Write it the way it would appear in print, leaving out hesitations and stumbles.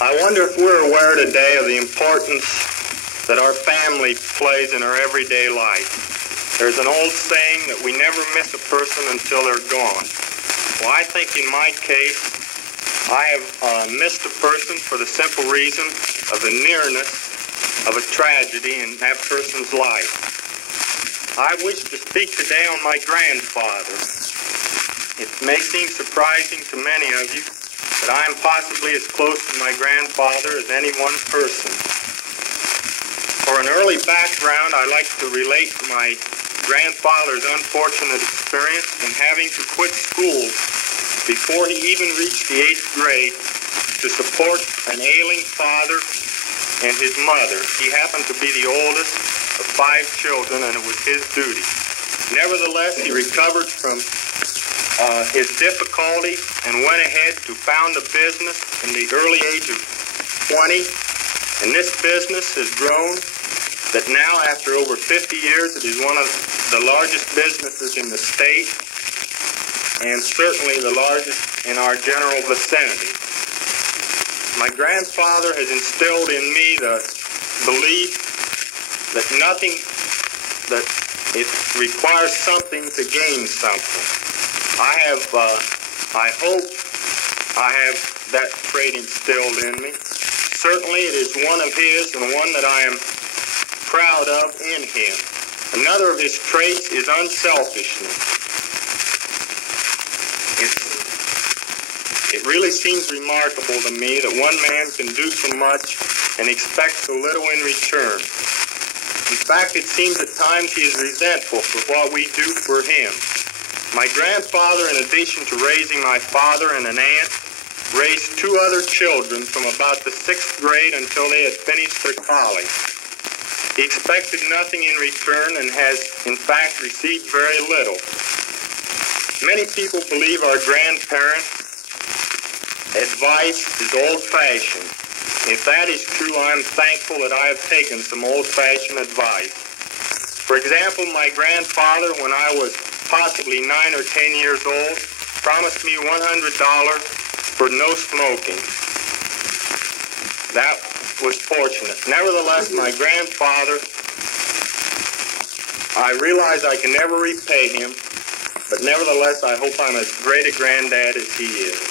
I wonder if we're aware today of the importance that our family plays in our everyday life. There's an old saying that we never miss a person until they're gone. Well, I think in my case, I have missed a person for the simple reason of the nearness of a tragedy in that person's life. I wish to speak today on my grandfather. It may seem surprising to many of you that I am possibly as close to my grandfather as any one person. For an early background, I like to relate to my grandfather's unfortunate experience in having to quit school before he even reached the 8th grade to support an ailing father and his mother. He happened to be the oldest of 5 children, and it was his duty. Nevertheless, he recovered from his difficulty and went ahead to found a business in the early age of 20. And this business has grown that now, after over 50 years, it is one of the largest businesses in the state and certainly the largest in our general vicinity. My grandfather has instilled in me the belief that it requires something to gain something. I hope I have that trait instilled in me. Certainly it is one of his and one that I am proud of in him. Another of his traits is unselfishness. It really seems remarkable to me that one man can do so much and expect so little in return. In fact, it seems at times he is resentful for what we do for him. My grandfather, in addition to raising my father and an aunt, raised 2 other children from about the 6th grade until they had finished their college. He expected nothing in return and has, in fact, received very little. Many people believe our grandparents' advice is old-fashioned. If that is true, I am thankful that I have taken some old-fashioned advice. For example, my grandfather, when I was possibly 9 or 10 years old, promised me $100 for no smoking. That was fortunate. Nevertheless, my grandfather, I realize I can never repay him, but nevertheless, I hope I'm as great a granddad as he is.